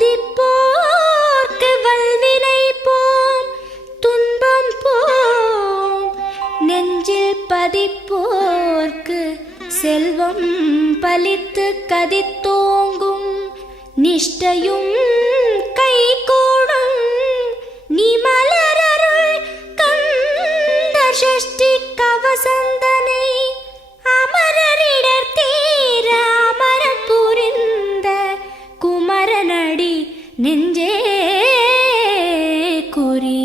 துதிப்போர்க்கு வல்வினை போம் துன்பம் போம். நெஞ்சில் பதிப்போர்க்கு செல்வம் பலித்து கதித்தோங்கும். நிஷ்டையும் கைகூடும் நீ மலரருள் கந்த சஷ்டி கவசந்தனை. அமரரிடர் தீர அமரம் புரிந்த குமரனடி நெஞ்சே குறி.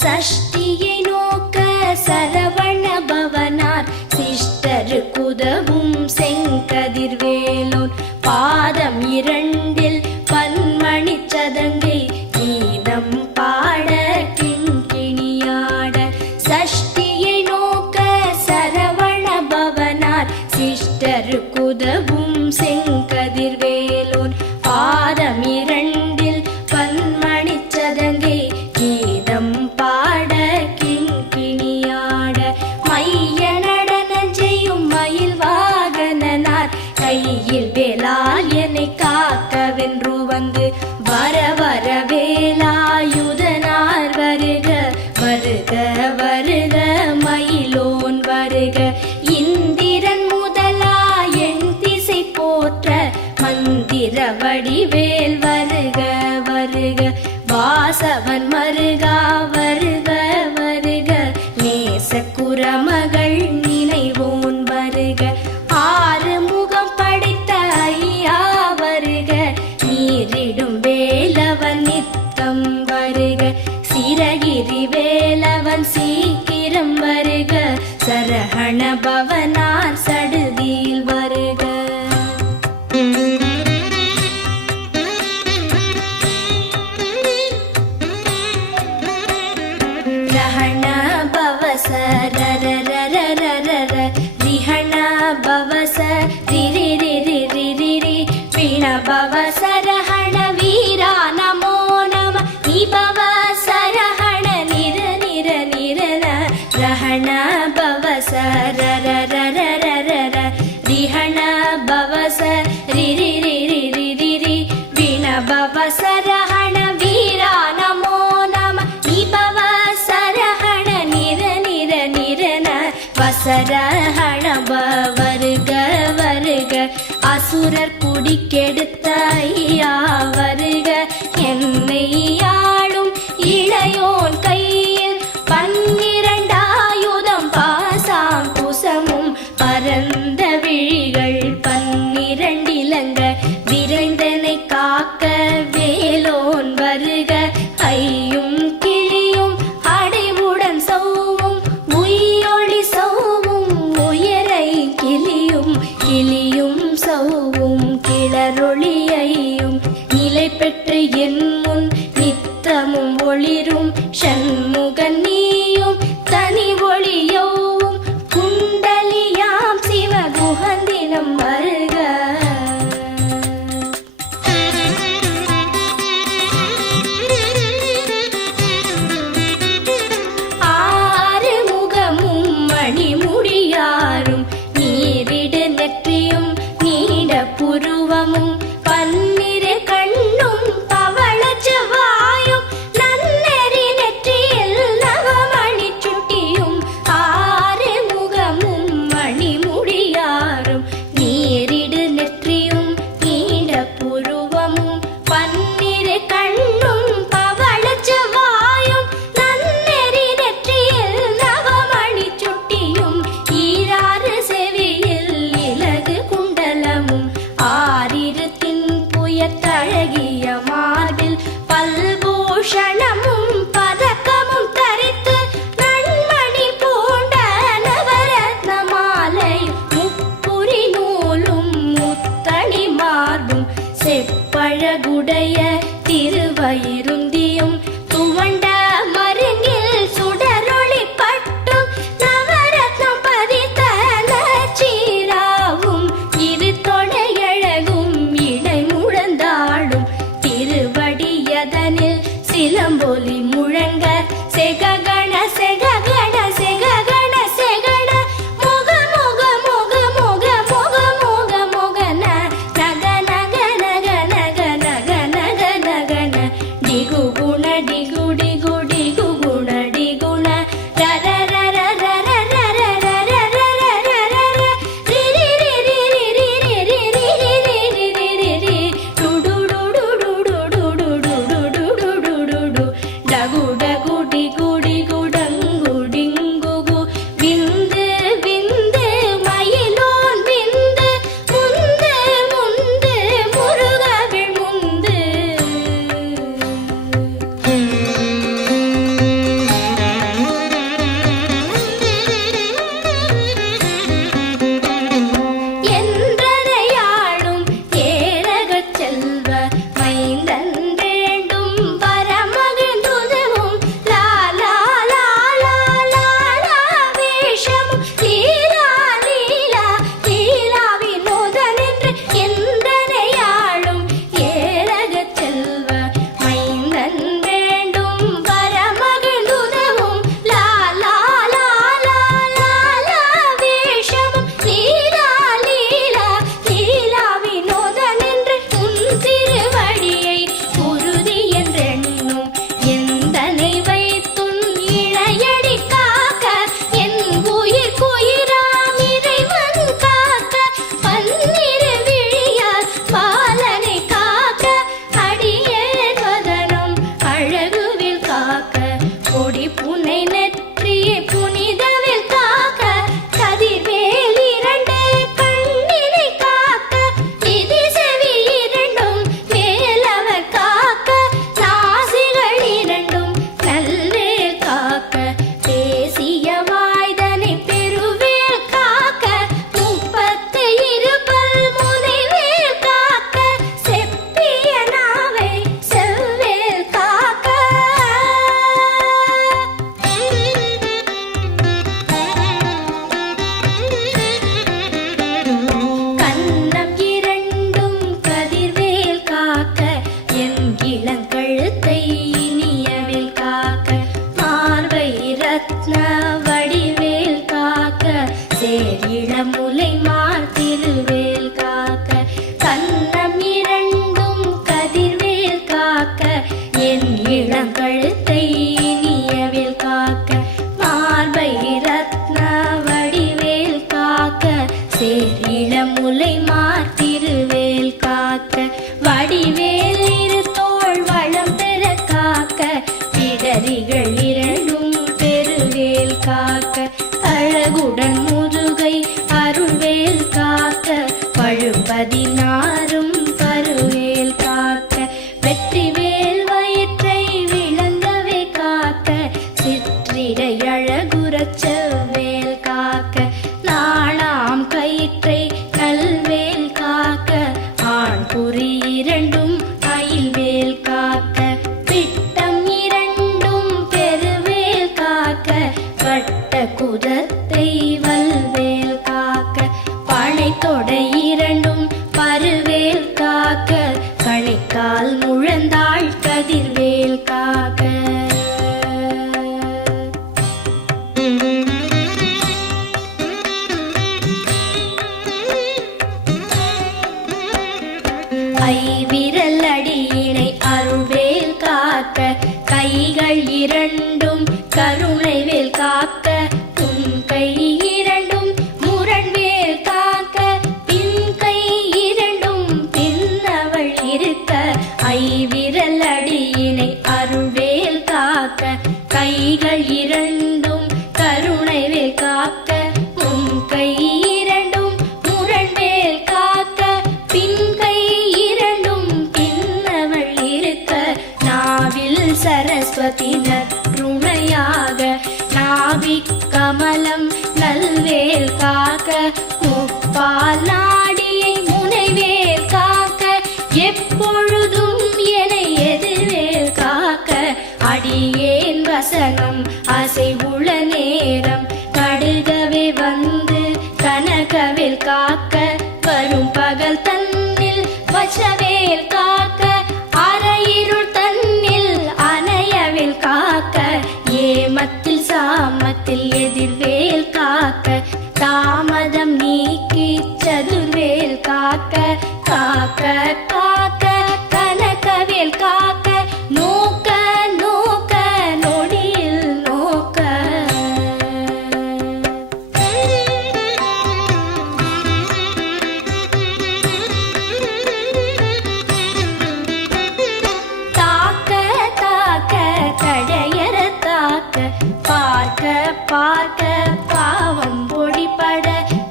சஷ்டியை நோக்க சரவண பவனார் சிஷ்டருக்குதவும் செங்கதிர்வேலோன். பாதம் இரண்டில் பன்மணி சதங்கை கீதம் பாட கிண்கிணியாட. சஷ்டியை நோக்க சரவண பவனார் சிஷ்டருக்குதவும் செங்கதிர்வேலோன். பாதம் இரண்டில் பன்மணி சதங்கை கீதம் பாட கிண்கிணியாட. மைய நடன செய்யும் மயில் வாகனனார் கையில் வேலால் என்னை காக்கவென்று வந்து. வர வர வேலாயுதனார் வருக வருக வருக மயிலோன் வருக. இந்திரன் முதலா என் திசை போற்ற மந்திர வடிவேல் வருக வருக. வாசவன் மருகா வருக வருக. நேச குரமகள் நினைவோன் வருக. ஆறு முகம் படைத்த ஐயா வருக. நீரிடும் வேலவன் நித்தம் வருக. சிரகிரி வேலவன் சீக்கிரம் வருக. சரஹண பவனார் சடுதியில் வருக. ரஹண பவச ரரரரரரர. ரிஹண பவச ரிரிரிரிரிரிரி. பிண பவச ரஹண வீரா நமோ நம. நிபவ சரஹண நிர நிர நிரன. ரஹண பவச ரரரரரரர. ரிஹண பவச ரிரிரிரிரிரிரி. பிண பவச ரஹண வீரா நமோ நம. நிபவ சரஹண நிர நிர நிரன. வசரஹண வருக வருக. அசுரர் குடிக்கெடுத்த ஐயா வருக. என்னை ஆளும் இளையோன் கையில் பன்னிரண்டாயுதம் பாசாம் குசமும் பரந்த விழிகள் பன்னிரண்டிலங்க. விரைந்தனை காக்க வேலோன் வருக. ஐயும் கிளியும் அடைவுடன் சௌவும் உயிரொளி சௌவும் உயரை கிளியும் கிளியும் சௌவும் கிளரொளியையும் நிலை பெற்று என் முன் நித்தமும் ஒளிரும். ஷண்முகன் நீயும் தனி ஒளியவும் குண்டலியாம் சிவகுகந்தினம் வருக. ஆறு முகமும் மணிமுடியாரும் நீரிடு நெற்றியும் நீட புருவமும் பன்னிரு கண்ணும் பவள செவ்வாயும் நன்னெறி நெற்றியில் நவமணி சுட்டியும். ஆறு முகமும் மணிமுடியாரும் நீரிடு நெற்றியும் நீட புருவமும் பன்னிரு கண்ணும் பவள செவ்வாயும் நன்னெறி நெற்றியில் நவமணி சுட்டியும். ஈராறு செவியில் இலகு குண்டலமும் ஆறிரு தின்புயத்தழகிய மார்பில் பல்பூஷணமும் பதக்கமும் தரித்து நன்மணி பூண்ட நவரத்ன மாலை முப்புரி நூலும் முத்தணி மார்பும் செப்பழகுடைய திருவயிருந்தியும் துவண்ட மருங்கில் சுடரொளி பட்டும் நவரத்னம் பதித்த நச்சீராவும் இரு தொடையழகும் இடை முழந்தாடும் திருவடியதனில் நாரும் பருவேல் காக்க வெற்றிவேல் வயிற்றை விளங்கவே காக்க சிற்றிடை அழகுறச் செவ்வேல் காக்க நாணாம் கயிற்றை நல்வேல் காக்க ஆண் குறி இரண்டும் அயில்வேல் காக்க பிட்டம் இரண்டும் பெருவேல் காக்க வட்ட குதத்தை வல்வேல் காக்க பனை தொடை இரண்டும் பருவேல் காக்க கணைக்கால் முழந்தாள் கதிர்வேல் காக்க ஐவிரல் அடியினை அருள்வேல் காக்க கைகள் இரண்டும் கருணைவேல் காக்க உன் கை இரண்டும் முரண்வேல் காக்க பின் கை இரண்டும் பின்னவள் இருக்க ஐவிரல் அடியினை அருள்வேல் காக்க கைகள் இரண்டும் கருணைவேல் காக்க உன் கை இரண்டும் முரண்வேல் காக்க பின் கை இரண்டும் பின்னவள் இருக்க நாவில் சரஸ்வதி நற்றுணையாக நாவிக் கமலம் நல்வேல் காக்க முப்பால் நாடியை முனைவேல் காக்க எப்பொழுதும் என எதிர்வேல் காக்க அடியேன் வசனம் அசைவுள நேரம் கடுகவே வந்து கனகவேல் காக்க வரும் பகல் தன்னில் வச்சவேல் காக்க அரையிருள் தன்னில் அணையவேல் காக்க ஏமத்தில் சாமத்தில் எதிர்வேல் காக்க தாமதம் நீக்கி சதுர்வேல் காக்க காக்க காக்க கனகவேல் காக்க நோக்க நோக்க நொடியில் நோக்க தாக்க தாக்க தடையற தாக்க பார்க்க பார்க்க பாவம் பொடிபட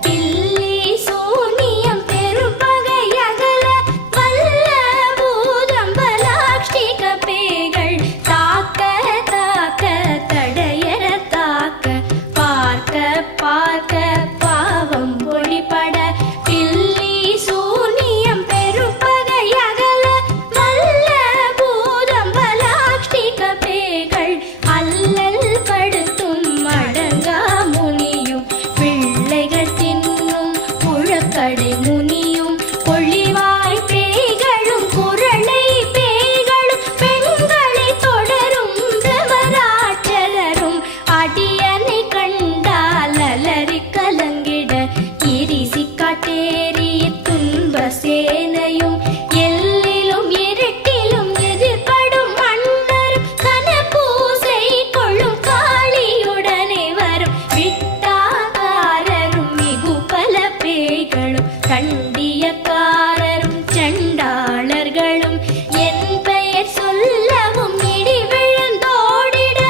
பில்லி சூனியம் பெரும்பகை அகல வல்ல பூதம்பலாக்ஷிக பேய்கள் தாக்க தாக்க தடையற தாக்க பார்க்க பார்க்க பாவம் பொடிபட பில்லி சூனியம் பெரும்பகை அகல வல்ல பூதம்பலாக்ஷிக பேய்கள் அல்லல் படுத்தும் அடங்கா முனியும் பிள்ளைகள் தின்னும் புழக்கடை முனியும் பொழிவாய் பேய்களும் குரளை பேய்களும் பெண்களை தொடரும் பிரமராட்சலரும் அடியனை கண்டால் அலறி கலங்கிட இரிசி காட்டேறி துன்ப சேனையும் எல்லிலும் இருட்டிலும் எதிர்படும் மன்னரும் கனபூசை கொள்ளும் காளியுடனே வரும் விட்டாகாரரும் மிகு பல பேய்களும் கண்டியக்காரரும் சண்டாளர்களும் என் பெயர் சொல்லவும் இடி விழுந்தோடிட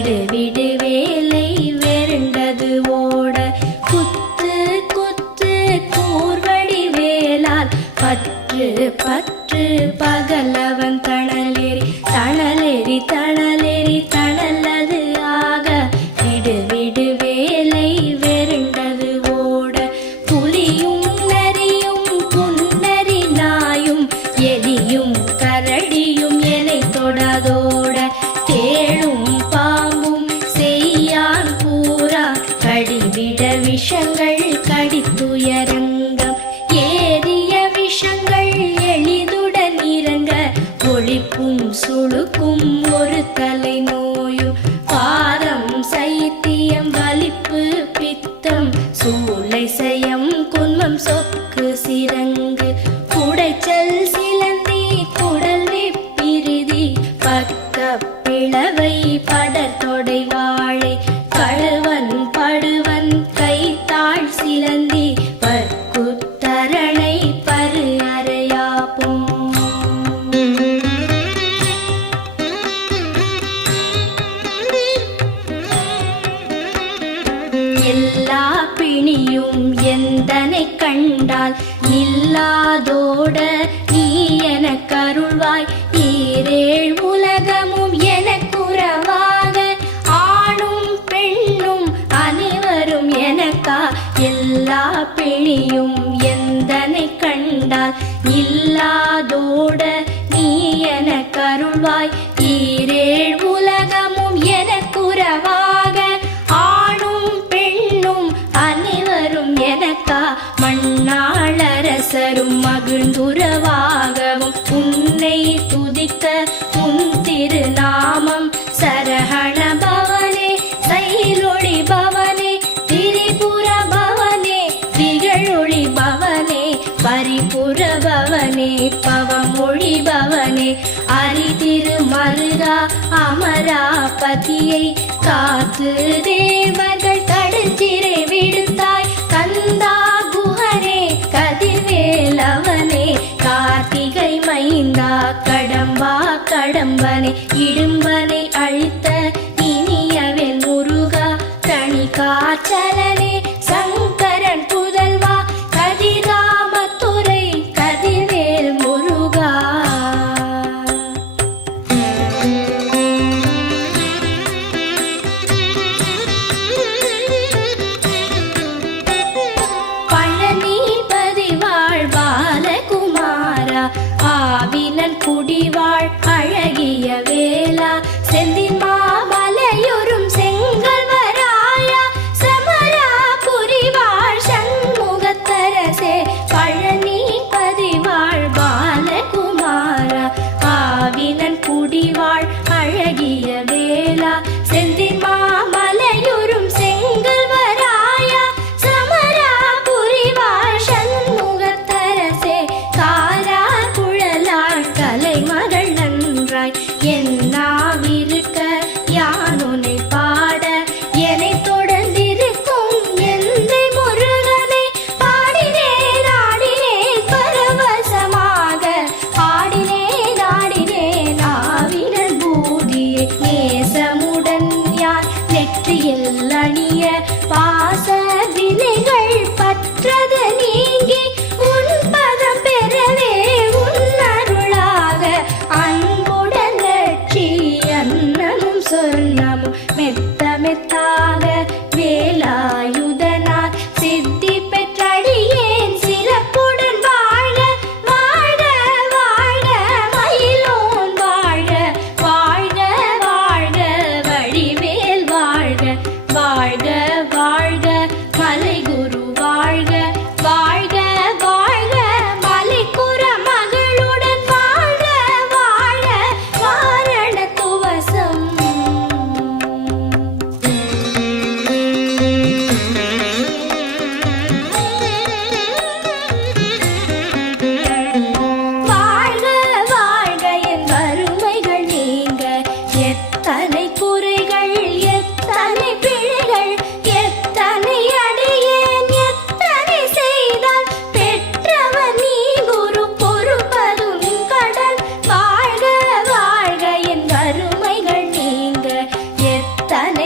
விடு விடு வேலை வெருண்டது ஓட குத்து குத்து கூர்வடி வேலால் பற்று பற்று பகலவன் தணலேறி தணலேறி தணலேறி தணலது ஆக விடு விடு வேலை வெருண்டது ஓட புலியும் நரியும் புன்னரி நாயும் எலியும் கரடியும் எனை தொடாதோட தேளும் பாம்பும் செய்யான் பூரா கடிவிட விஷங்கள் கடித்துயரங்கம் ஏறிய விஷங்கள் எளிதுடன் இறங்க ஒளிப்பும் சுளுக்கும் ஒரு தலை நோயும் பாரம் சைத்தியம் வலிப்பு பித்தம் சூளை சயம் குன்மம் சொக்கு சிரங்கு குடைச்சல் சிலந்தி குடல் வெப்பிரிதி பக்க பிளவை படத்தொடை வாழை கழுவன் படுவன் கைத்தாள் சிலந்தி பற்குத்தரணை பரு அறையாப்பும் எல்லா பிணியும் எந்தனை கண்டால் நில்லாதோட நீ எனக் கருள்வாய் ஈரேழ் உலகமும் எனக்குறவாக ஆணும் பெண்ணும் அனைவரும் எனக்கா எல்லா பிணியும் எந்தனை கண்டால் இல்லாதோட நீ எனக் கருள்வாய் ஈரேழ் உலகமும் எனக்குறவாக ஆணும் பெண்ணும் அனைவரும் எனக்கா மண்ணாளரசரும் மகிழ்ந்துறவாகவும் உன்னை துதிக்க உன் திருநாமம் சரஹண பவனே சைலொளி பவனே திரிபுர பவனே திகழொளி பவனே பரிபுர பவனே பவமொழி பவனே அரிதிரு மருகா அமராபதியை காத்து தேவர்கள் கடுஞ்சிறை விடுத்தாய் கந்தா குஹனே கதிர்வேலவனே கார்த்திகை மைந்தா கடம்பா கடம்பனே இடும்பனை அழித்த இனியவென் முருகா தனி காச்சலனே சங்கரன் புதல்வா கதிராமத்துறை கதிர்வேல் முருகா பழனிபதி வாழ் பாலகுமாரா ஆவினன் குடிவாழ் அழகிய வேலா செந்தின் மாமலையொரும் செங்கல்வராயா சமரா புரிவாழ் சண்முகத்தரசே பழனிபதி வாழ் பாலகுமாரா ஆவினன் குடிவாழ் அழகிய வேலா செந்தின் மாமலையொரும் செங்கல்வராயா சமரா புரிவாழ் சண்முகத்தரசே காரா குழலாள் கலைமகள் நன்றாய் என்னாவிருக்க யானுனை பாட என்னை தொடர்ந்திருக்கும் எந்தை முருகனை பாடினேன் ஆடினேன் பரவசமாக ஆடினேன் ஆடினேன் ஆவினன் பூதியை நேசமுடன் யார் நெற்றியில் அணிய பாச வினைகள் பற்றது நீங்கி உன் பதம் பெறவே உன் அருளாக அன்புடன் லட்சி அன்னமும் சொன்னமும் மெத்த மெத்தாக வேலாயுதனார் சித்தி பெற்றடியேன் சிறப்புடன் வாழ வாழ வாழ மயிலோன் வாழ வாழ்க வாழ்க வடிவேல் வாழ்க வாழ்க வாழ்க மலைகுரு வாழ்க வாழ்க வாழ்க மலைக்குற மகளுடன் வாழ்க வாழ வாரண துவசம்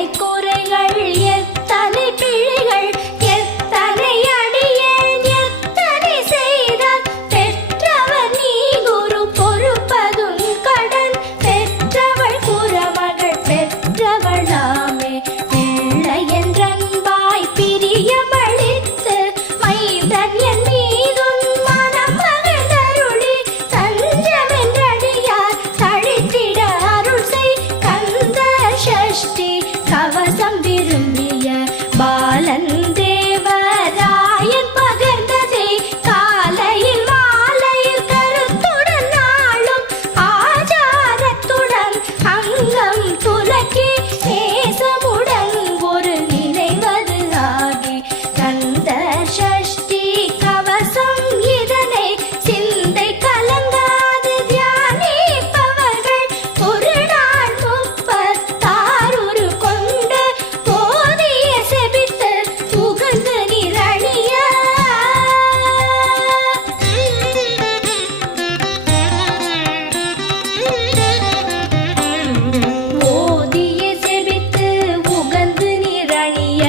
எத்தனை குறைகள் எத்தனை பிழைகள் எத்தனை அடியேன் எத்தனை செய்தால் பெற்றவர் நீ குரு பொறுப்பதும் கடன் பெற்றவள் குறமகள் பெற்றவளாமே பிள்ளை என்றன்பாய் பிரியமளித்து மைந்தன் என் மீதும் மனம் மகிழ்ந்தருளி தஞ்சமென்றடியார் தழித்திட அருள் செய் கந்த சஷ்டி கவசம் விரும்பிய பாலன் தேவராயன் பகர்ந்ததே காலையில் மாலையில் கருத்துடன் நாளும் ஆச்சாரத்துடன் அங்கம் துலக்கி நேசமுடன் ஒரு நினைவது ஆகி கந்த சஷ்டி கவசம் இதனை சிந்தை கலங்காது தியானிப்பவர்கள் ஒரு நாள் 36 கொண்டு போதிய செபித்து புகழ்ந்து நிரணிய ஓதிய செபித்து உகந்து நிரணிய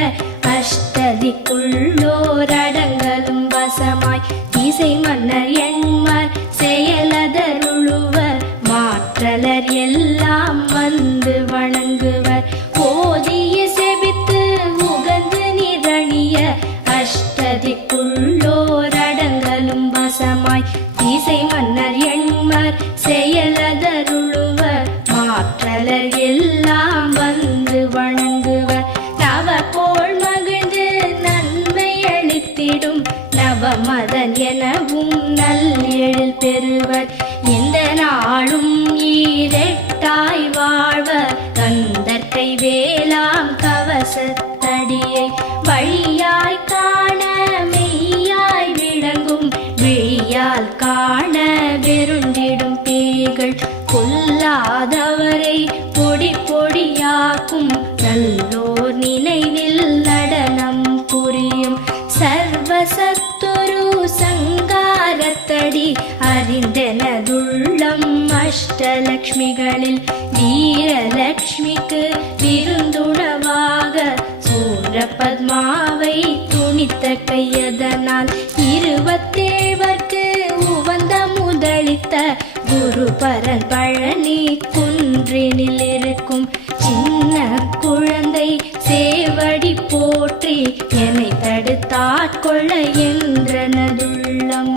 அஷ்டதிக்குள்ளோரடங்கலும் வசமாய் இசை மன்னர் எண்மர் செயலதருளுவர் மாற்றலர் எல்லாம் வந்து வணங்குவர் ஓதிய செபித்து உகந்து நிரணிய அஷ்டதிக்குள்ளோரடங்கலும் வசமாய் இசை மன்னர் எண்மர் செயலதருளுவர் மாற்றலர் எல்லாம் வந்து வணங்குவர் நவகோள் மகிழ்ந்து நன்மை அளித்திடும் நவமதன் எனவும் நல்லெழில் பெறுவர் இந்த நாளும் ஈரெட்டாய் வாழ்வர் கந்தற்கை வேளாம் கவசத்தடியை வழியாய் காண மெய்யாய் விளங்கும் விழியால் காண வெருண்டிடும் பேய்கள் கொல்லாதவரை பொடி பொடியாக்கும் நல்லோர் நினைவில் நடனம் புரியும் சர்வசத்துரு சங்காரத்தடி அறிந்தனதுள்ளம் அஷ்டலக்ஷ்மிகளில் வீரலக்ஷ்மிக்கு விருந்துணவாக சூரபத்மாவை துணித்த கையதனால் 27 உவந்த முதலித்த குருபரன் பழனி குன்றினில் இருக்கும் சின்ன குழந்தை சேவடி போற்றி என்னை தடுத்தாட்கொள்ள என்றனதுள்ளம்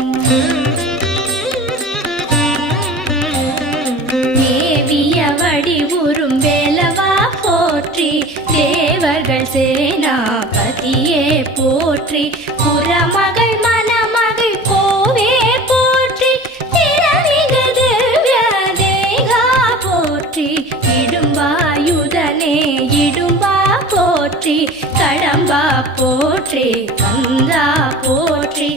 மேவிய வடிவுறும் வேலவா போற்றி தேவர்கள் சேனாபதியே போற்றி புறமகள் மணமகள் கோவே போற்றி திறமிகு திவ்ய தேகா போற்றி இடும்பாயுதனே இடும்பா போற்றி கடம்பா போற்றி கந்தா போற்றி